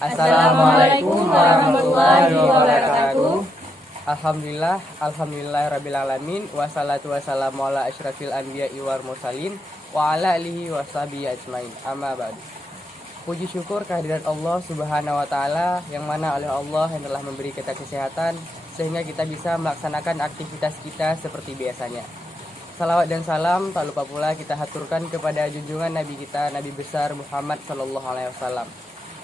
Assalamualaikum warahmatullahi wabarakatuh. Alhamdulillahirrabbilalamin. Wassalatu wassalamu ala asyrafil anbiya'i wal mursalin wa ala alihi washabihi ajmain. Amma ba'du. Puji syukur kehadirat Allah Subhanahu wa taala yang mana oleh Allah yang telah memberi kita kesehatan sehingga kita bisa melaksanakan aktivitas kita seperti biasanya. Salawat dan salam tak lupa pula kita haturkan kepada junjungan Nabi kita, Nabi besar Muhammad sallallahu alaihi wasallam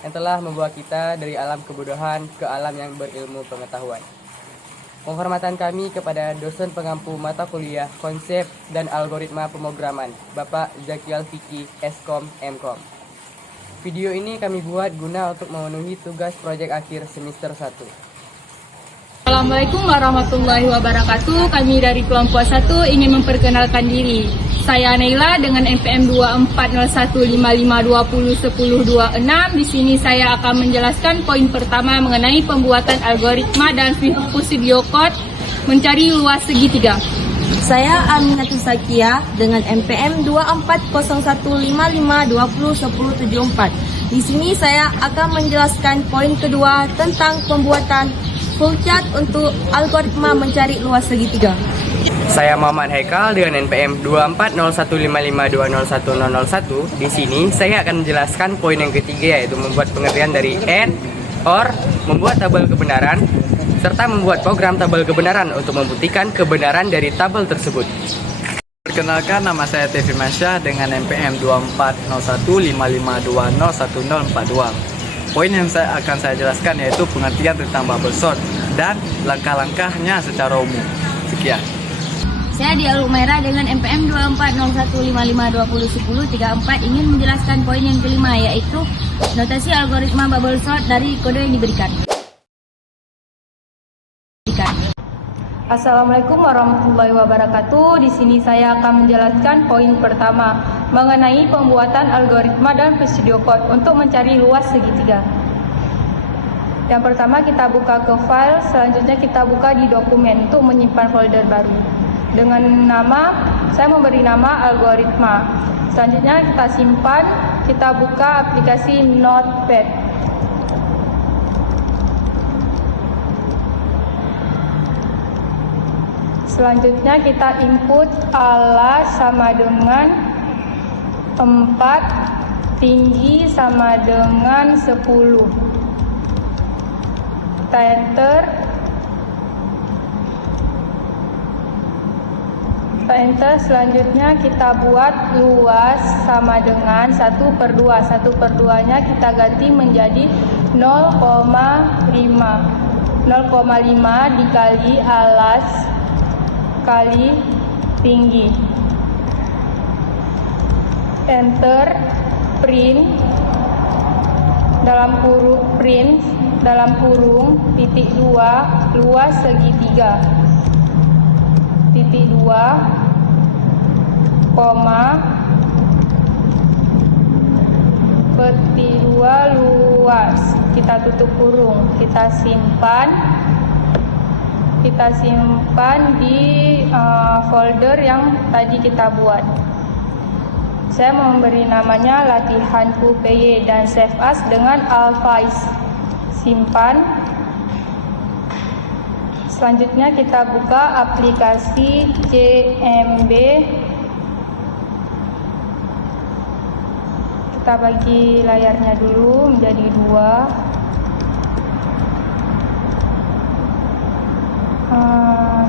yang telah membawa kita dari alam kebodohan ke alam yang berilmu pengetahuan. Penghormatan kami kepada dosen pengampu mata kuliah konsep dan algoritma pemrograman, Bapak Zakial Fikri, Eskom, Mkom. Video ini kami buat guna untuk memenuhi tugas proyek akhir semester 1. Assalamualaikum warahmatullahi wabarakatuh. Kami dari kelompok 1 ingin memperkenalkan diri. Saya Naila dengan MPM 240155201026. Di sini saya akan menjelaskan poin pertama mengenai pembuatan algoritma dan prosedur code mencari luas segitiga. Saya Aminatul Sakia dengan MPM 240155201074. Di sini saya akan menjelaskan poin kedua tentang pembuatan flowchart untuk algoritma mencari luas segitiga. Saya Muhammad Haikal dengan NPM 240155201001. Di sini saya akan menjelaskan poin yang ketiga, yaitu membuat pengertian dari AND, OR, membuat tabel kebenaran, serta membuat program tabel kebenaran untuk membuktikan kebenaran dari tabel tersebut. Perkenalkan, nama saya Tevi Mansyah dengan MPM 240155201042. Poin yang akan saya jelaskan yaitu pengertian tentang bubble sort dan langkah-langkahnya secara umum. Sekian. Saya Dia Umaira dengan MPM 240155201034 ingin menjelaskan poin yang kelima, yaitu notasi algoritma bubble sort dari kode yang diberikan. Assalamualaikum warahmatullahi wabarakatuh. Di sini saya akan menjelaskan poin pertama mengenai pembuatan algoritma dan prosedur code untuk mencari luas segitiga. Yang pertama kita buka ke file, selanjutnya kita buka di dokumen untuk menyimpan folder baru. Dengan nama, saya memberi nama algoritma. Selanjutnya kita simpan, kita buka aplikasi Notepad. Selanjutnya kita input alas sama dengan 4, tinggi sama dengan 10. Kita enter. Selanjutnya kita buat luas sama dengan 1/2. 1/2-nya kita ganti menjadi 0,5. 0,5 dikali alas kali tinggi. Enter. Print dalam kurung titik 2 luas segitiga. Titik 2 koma petik 2 luas. Kita tutup kurung. Kita simpan di folder yang tadi kita buat. Saya memberi namanya latihan UPY dan save as dengan Alphys. Simpan. Selanjutnya kita buka aplikasi CMB. Kita bagi layarnya dulu menjadi 2.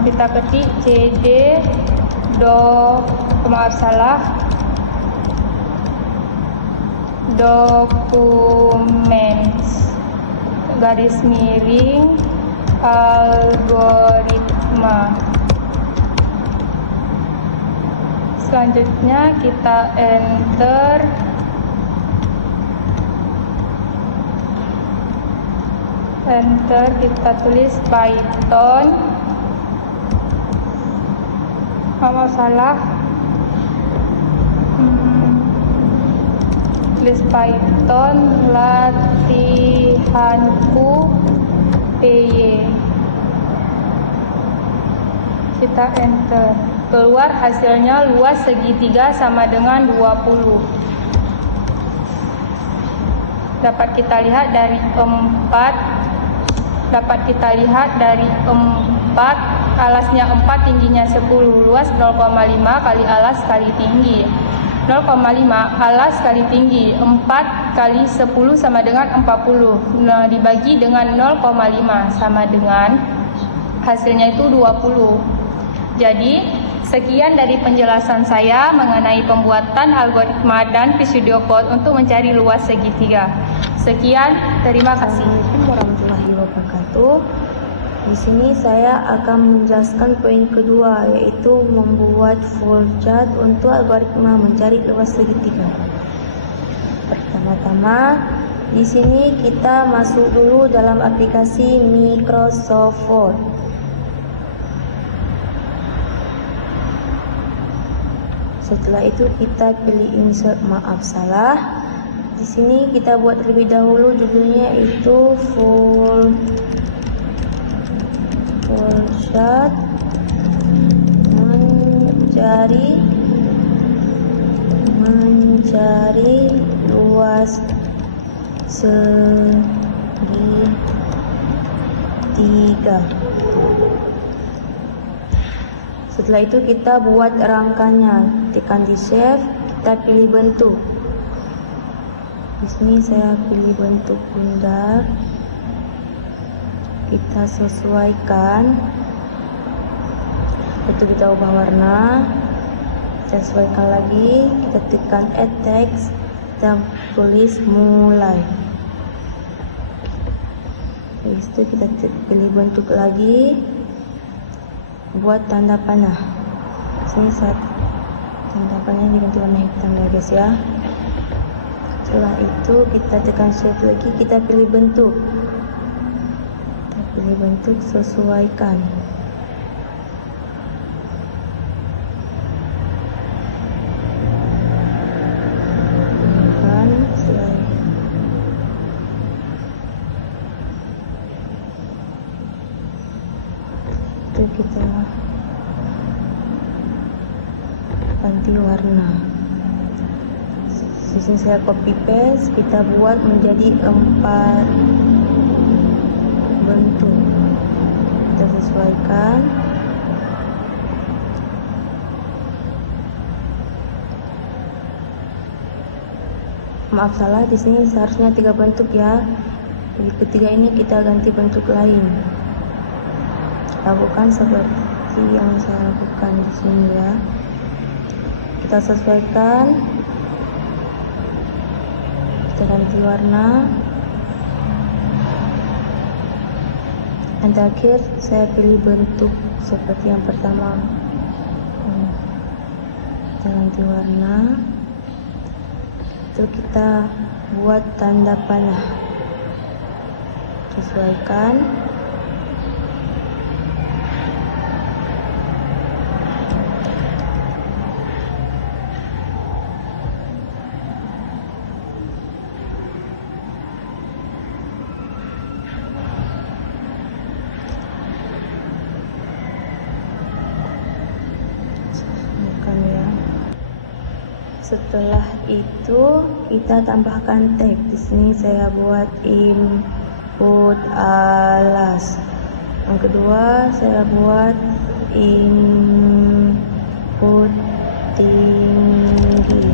Kita ketik cd documents garis miring algoritma. Selanjutnya kita enter. Kita tulis Python. Tulis Python latihanku PY. Kita enter. Keluar hasilnya luas segitiga sama dengan 20. dapat kita lihat dari 4, alasnya 4, tingginya 10, luas 0,5 kali alas kali tinggi. 0,5 alas kali tinggi, 4 kali 10 sama dengan 40. Nah, dibagi dengan 0,5 sama dengan hasilnya itu 20. Jadi, sekian dari penjelasan saya mengenai pembuatan algoritma dan video code untuk mencari luas segitiga. Sekian, terima kasih. Assalamualaikum warahmatullahi wabarakatuh. Di sini saya akan menjelaskan poin kedua, yaitu membuat flowchart untuk algoritma mencari luas segitiga. Pertama-tama, di sini kita masuk dulu dalam aplikasi Microsoft Word. Setelah itu kita pilih insert, salah. Di sini kita buat terlebih dahulu judulnya itu flowchart mencari luas segitiga. Setelah itu kita buat rangkanya, tekan di save, kita pilih bentuk. Di sini saya pilih bentuk bundar. Kita sesuaikan. Itu kita ubah warna. Kita sesuaikan lagi. Kita tekan add text dan tulis mulai. Habis itu kita pilih bentuk lagi. Buat tanda panah. Sini tanda panah diganti warna hitam ya guys ya. Setelah itu kita tekan shift lagi, kita pilih bentuk. Kita pilih bentuk, sesuaikan. Itu kita ganti warna. Di sini saya copy paste, kita buat menjadi 4 bentuk. Kita sesuaikan. Maaf salah, di sini seharusnya 3 bentuk ya. Di ketiga ini kita ganti bentuk lain. Lakukan seperti yang saya lakukan di sini ya. Kita sesuaikan. Kita ganti warna. Dan terakhir saya pilih bentuk seperti yang pertama. Kita ganti warna. Itu kita buat tanda panah. Sesuaikan. Setelah itu kita tambahkan tag. Di sini saya buat input alas. Yang kedua saya buat input tinggi.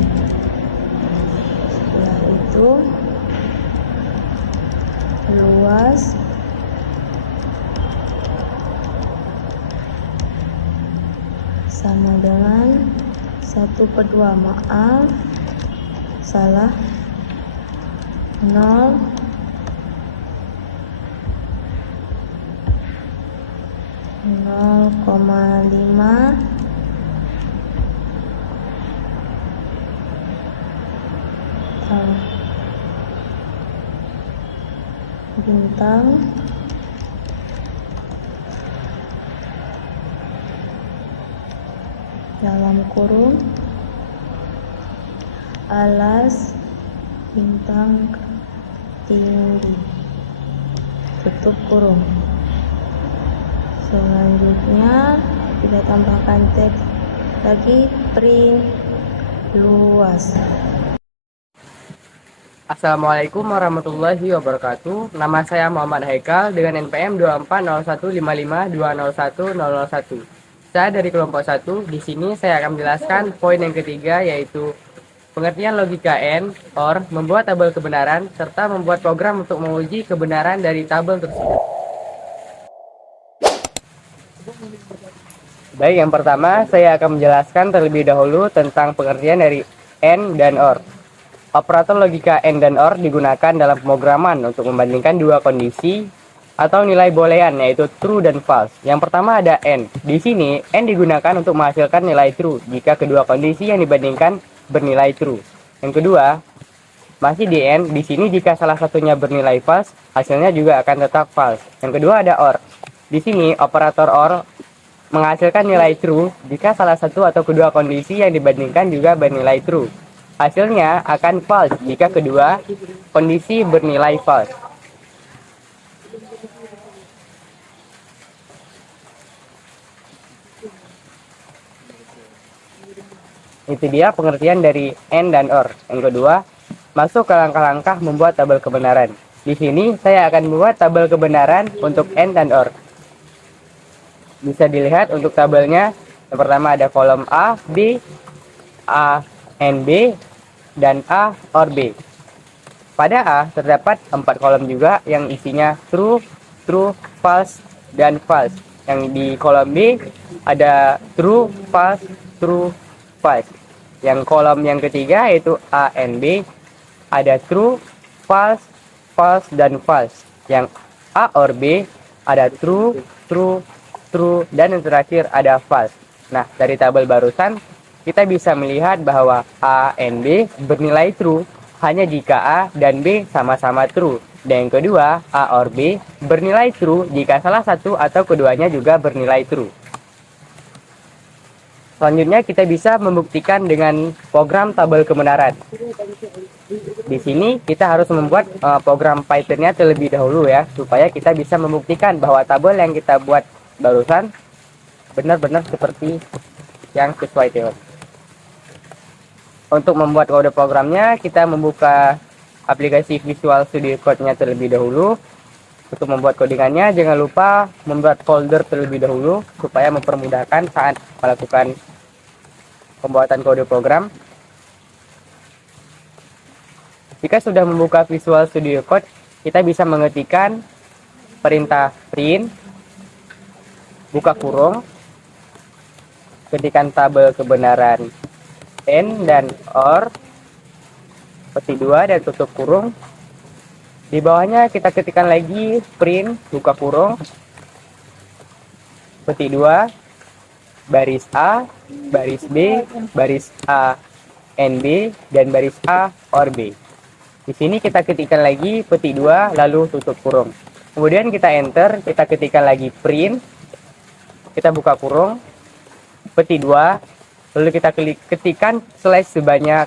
Setelah itu luas sama dengan 1/2, maaf salah, 0 0,5 bintang dalam kurung alas bintang tinggi, tutup kurung. Selanjutnya kita tambahkan teks lagi, print luas. Assalamualaikum warahmatullahi wabarakatuh. Nama saya Muhammad Haikal dengan NPM 2401552010001. Saya dari kelompok 1. Di sini saya akan menjelaskan poin yang ketiga, yaitu pengertian logika AND, OR, membuat tabel kebenaran, serta membuat program untuk menguji kebenaran dari tabel tersebut. Baik, yang pertama saya akan menjelaskan terlebih dahulu tentang pengertian dari AND dan OR. Operator logika AND dan OR digunakan dalam pemrograman untuk membandingkan dua kondisi atau nilai boolean, yaitu true dan false. Yang pertama ada AND. Di sini AND digunakan untuk menghasilkan nilai true jika kedua kondisi yang dibandingkan bernilai true. Yang kedua, masih di AND. Di sini jika salah satunya bernilai false, hasilnya juga akan tetap false. Yang kedua ada OR. Di sini operator OR menghasilkan nilai true jika salah satu atau kedua kondisi yang dibandingkan juga bernilai true. Hasilnya akan false jika kedua kondisi bernilai false. Itu dia pengertian dari AND dan OR. Yang kedua, masuk ke langkah-langkah membuat tabel kebenaran. Di sini saya akan membuat tabel kebenaran untuk AND dan OR. Bisa dilihat untuk tabelnya. Yang pertama ada kolom A, B, A, and B, dan A or B. Pada A terdapat 4 kolom juga yang isinya true, true, false, dan false. Yang di kolom B ada true, false, true, false. Yang kolom yang ketiga yaitu A and B ada true, false, false, dan false. Yang A or B ada true, true, true, dan yang terakhir ada false. Nah, dari tabel barusan kita bisa melihat bahwa A and B bernilai true hanya jika A dan B sama-sama true. Dan yang kedua, A or B bernilai true jika salah satu atau keduanya juga bernilai true. Selanjutnya kita bisa membuktikan dengan program tabel kebenaran. Di sini kita harus membuat program Python-nya terlebih dahulu ya, supaya kita bisa membuktikan bahwa tabel yang kita buat barusan benar-benar seperti yang sesuai teori. Untuk membuat kode programnya, kita membuka aplikasi Visual Studio Code-nya terlebih dahulu. Untuk membuat codingannya, jangan lupa membuat folder terlebih dahulu supaya mempermudahkan saat melakukan pembuatan kode program. Jika sudah membuka Visual Studio Code, kita bisa mengetikkan perintah print, buka kurung, ketikkan tabel kebenaran AND dan OR, petik 2 dan tutup kurung. Di bawahnya kita ketikkan lagi print, buka kurung, petik 2, baris A, baris B, baris A and B, dan baris A or B. Di sini kita ketikkan lagi petik 2 lalu tutup kurung. Kemudian kita enter, kita ketikkan lagi print, kita buka kurung, petik 2, lalu kita ketikkan slash sebanyak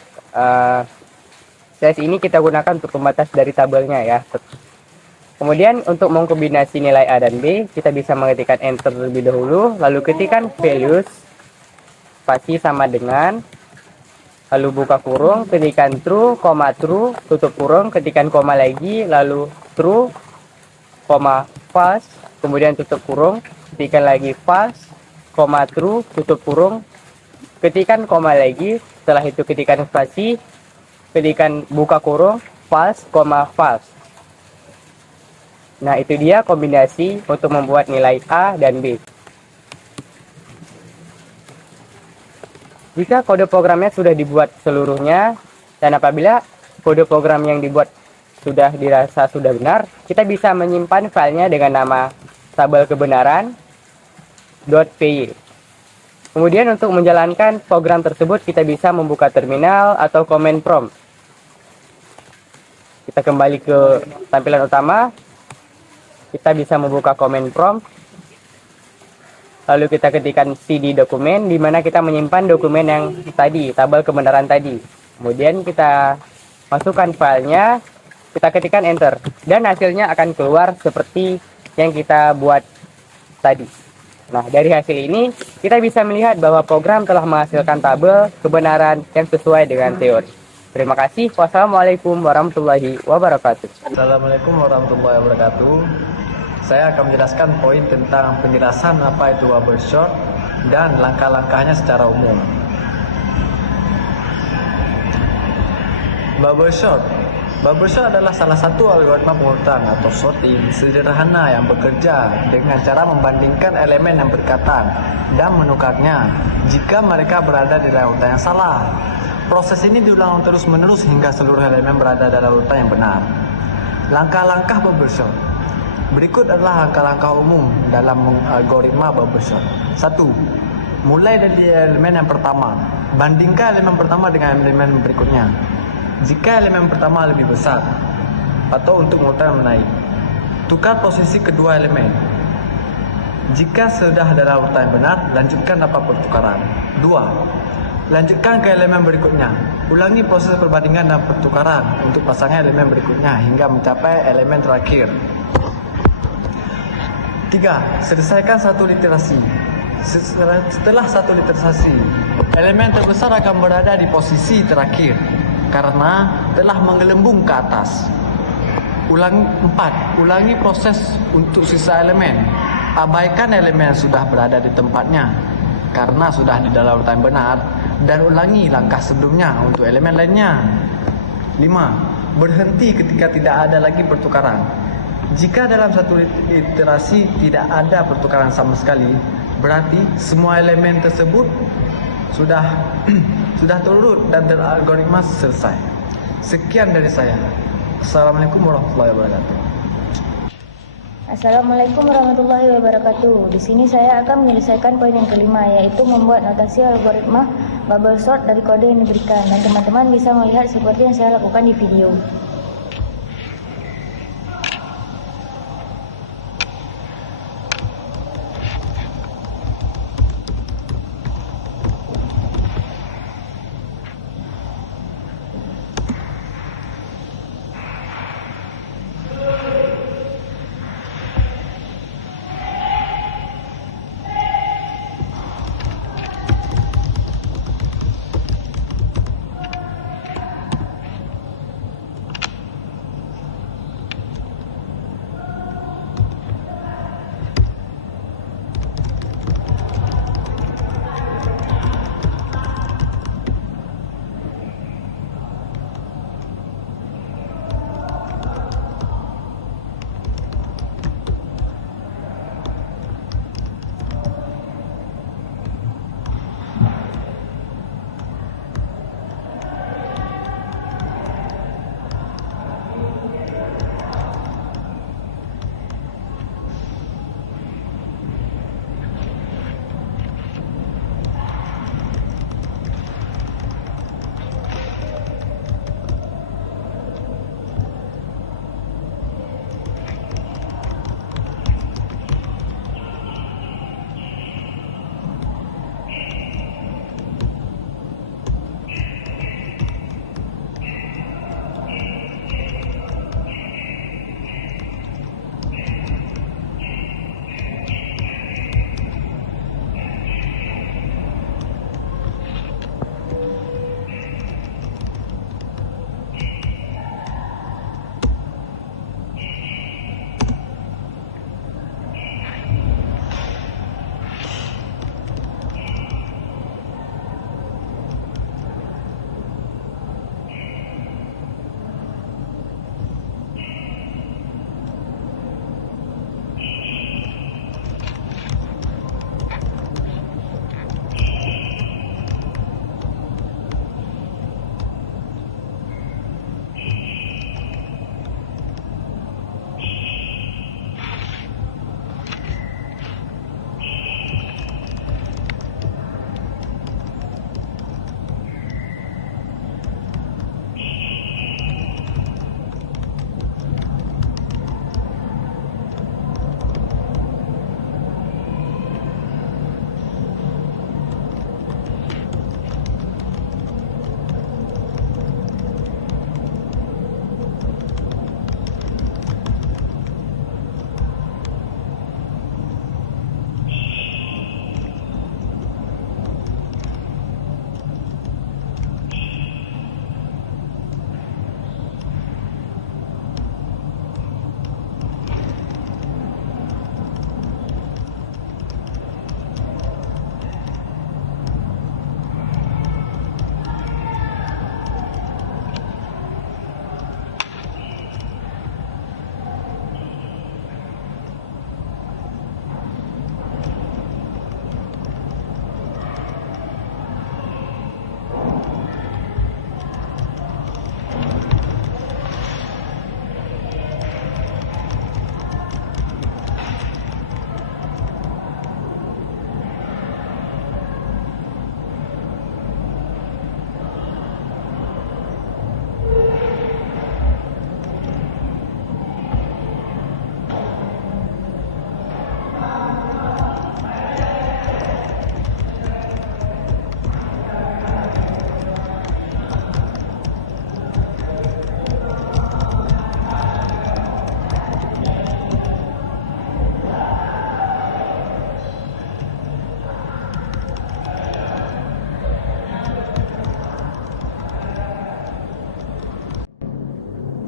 slash ini kita gunakan untuk pembatas dari tabelnya ya. Kemudian untuk mengkombinasi nilai A dan B, kita bisa mengetikkan enter terlebih dahulu, lalu ketikkan values spasi sama dengan, lalu buka kurung, ketikkan true, true, tutup kurung, ketikkan koma lagi, lalu true, false, kemudian tutup kurung, ketikkan lagi false, true, tutup kurung, ketikkan koma lagi, setelah itu ketikkan spasi, ketikkan buka kurung, false, false. Nah, itu dia kombinasi untuk membuat nilai A dan B. Jika kode programnya sudah dibuat seluruhnya, dan apabila kode program yang dibuat sudah dirasa sudah benar, kita bisa menyimpan filenya dengan nama tabel kebenaran.py. Kemudian untuk menjalankan program tersebut kita bisa membuka terminal atau command prompt. Kita kembali ke tampilan utama. Kita bisa membuka command prompt. Lalu kita ketikkan cd dokumen di mana kita menyimpan dokumen yang tadi, tabel kebenaran tadi. Kemudian kita masukkan filenya, kita ketikkan enter dan hasilnya akan keluar seperti yang kita buat tadi. Nah, dari hasil ini kita bisa melihat bahwa program telah menghasilkan tabel kebenaran yang sesuai dengan teori. Terima kasih. Wassalamualaikum warahmatullahi wabarakatuh. Assalamualaikum warahmatullahi wabarakatuh. Saya akan menjelaskan poin tentang penjelasan apa itu barbershop dan langkah-langkahnya secara umum. Barbershop adalah salah satu algoritma pengurutan atau sorting sederhana yang bekerja dengan cara membandingkan elemen yang berdekatan dan menukarnya jika mereka berada di dalam urutan yang salah. Proses ini diulang terus-menerus hingga seluruh elemen berada dalam urutan yang benar. Langkah-langkah barbershop. Berikut adalah langkah-langkah umum dalam algoritma barbershop. 1. Mulai dari elemen yang pertama. Bandingkan elemen pertama dengan elemen berikutnya. Jika elemen pertama lebih besar atau untuk urutan yang menaik, tukar posisi kedua elemen. Jika sudah dalam urutan yang benar, lanjutkan dapat pertukaran. 2. Lanjutkan ke elemen berikutnya. Ulangi proses perbandingan dan pertukaran untuk pasangan elemen berikutnya hingga mencapai elemen terakhir. 3. Selesaikan satu literasi. Setelah satu literasi, elemen terbesar akan berada di posisi terakhir karena telah menggelembung ke atas. 4. Ulangi proses untuk sisa elemen. Abaikan elemen yang sudah berada di tempatnya karena sudah di dalam urutan benar, dan ulangi langkah sebelumnya untuk elemen lainnya. 5. Berhenti ketika tidak ada lagi pertukaran. Jika dalam satu iterasi tidak ada pertukaran sama sekali, berarti semua elemen tersebut sudah terurut dan algoritma selesai. Sekian dari saya. Assalamualaikum warahmatullahi wabarakatuh. Assalamualaikum warahmatullahi wabarakatuh. Di sini saya akan menyelesaikan poin yang kelima, yaitu membuat notasi algoritma bubble sort dari kode yang diberikan, dan teman-teman bisa melihat seperti yang saya lakukan di video.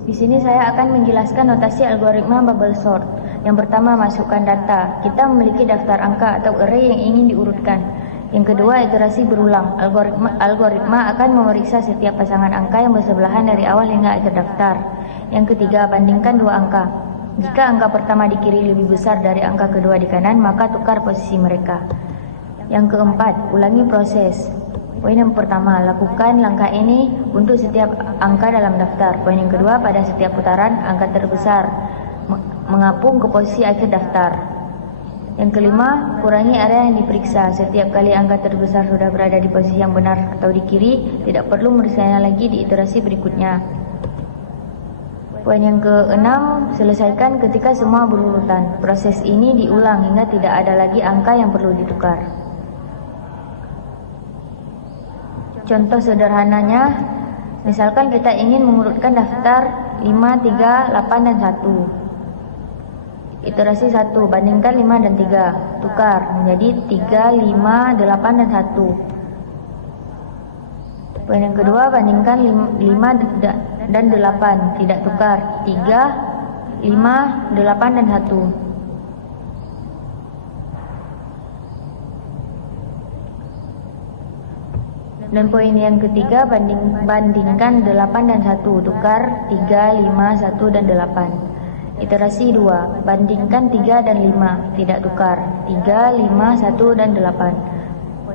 Di sini saya akan menjelaskan notasi algoritma bubble sort. Yang pertama, masukkan data. Kita memiliki daftar angka atau array yang ingin diurutkan. Yang kedua, iterasi berulang. Algoritma akan memeriksa setiap pasangan angka yang bersebelahan dari awal hingga akhir daftar. Yang ketiga, bandingkan dua angka. Jika angka pertama di kiri lebih besar dari angka kedua di kanan, maka tukar posisi mereka. Yang keempat, ulangi proses. Poin yang pertama, lakukan langkah ini untuk setiap angka dalam daftar. Poin yang kedua, pada setiap putaran angka terbesar mengapung ke posisi akhir daftar. Yang kelima, kurangi area yang diperiksa. Setiap kali angka terbesar sudah berada di posisi yang benar atau di kiri, tidak perlu meriksanya lagi di iterasi berikutnya. Poin yang keenam, selesaikan ketika semua berurutan. Proses ini diulang hingga tidak ada lagi angka yang perlu ditukar. Contoh sederhananya, misalkan kita ingin mengurutkan daftar 5, 3, 8, dan 1. Iterasi 1, bandingkan 5 dan 3. Tukar menjadi 3, 5, 8, dan 1. Poin yang kedua, bandingkan 5 dan 8. Tidak tukar. 3, 5, 8, dan 1. Dan poin yang ketiga, bandingkan 8 dan 1. Tukar 3, 5, 1, dan 8. Iterasi 2, bandingkan 3 dan 5. Tidak tukar. 3, 5, 1, dan 8.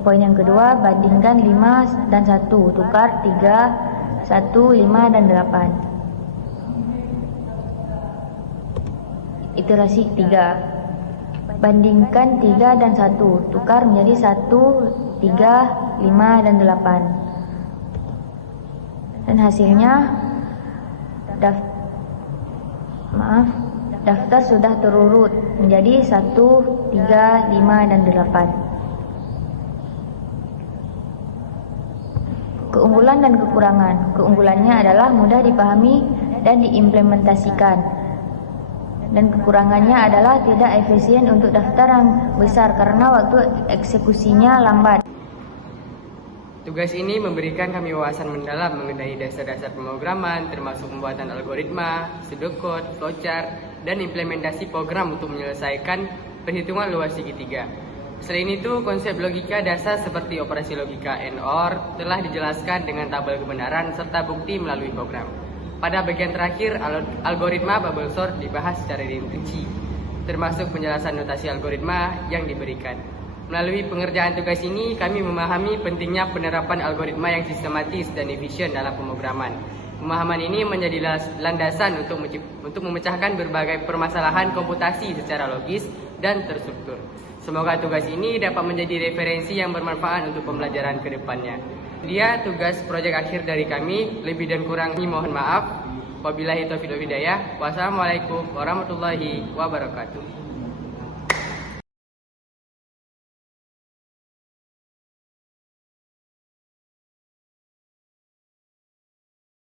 Poin yang kedua, bandingkan 5 dan 1. Tukar 3, 1, 5, dan 8. Iterasi 3, bandingkan 3 dan 1. Tukar menjadi 1, 3, 5, dan 8. Dan hasilnya daftar sudah terurut menjadi 1, 3, 5, dan 8. Keunggulan dan kekurangan. Keunggulannya adalah mudah dipahami dan diimplementasikan. Dan kekurangannya adalah tidak efisien untuk daftar yang besar karena waktu eksekusinya lambat. Tugas ini memberikan kami wawasan mendalam mengenai dasar-dasar pemrograman, termasuk pembuatan algoritma, pseudocode, flowchart, dan implementasi program untuk menyelesaikan perhitungan luas segitiga. Selain itu, konsep logika dasar seperti operasi logika AND OR telah dijelaskan dengan tabel kebenaran serta bukti melalui program. Pada bagian terakhir, algoritma bubble sort dibahas secara rinci, termasuk penjelasan notasi algoritma yang diberikan. Melalui pengerjaan tugas ini, kami memahami pentingnya penerapan algoritma yang sistematis dan efisien dalam pemrograman. Pemahaman ini menjadi landasan untuk memecahkan berbagai permasalahan komputasi secara logis dan terstruktur. Semoga tugas ini dapat menjadi referensi yang bermanfaat untuk pembelajaran ke depannya. Dia tugas proyek akhir dari kami. Lebih dan kurangnya mohon maaf. Wabillahi taufiq wal hidayah. Wassalamualaikum warahmatullahi wabarakatuh.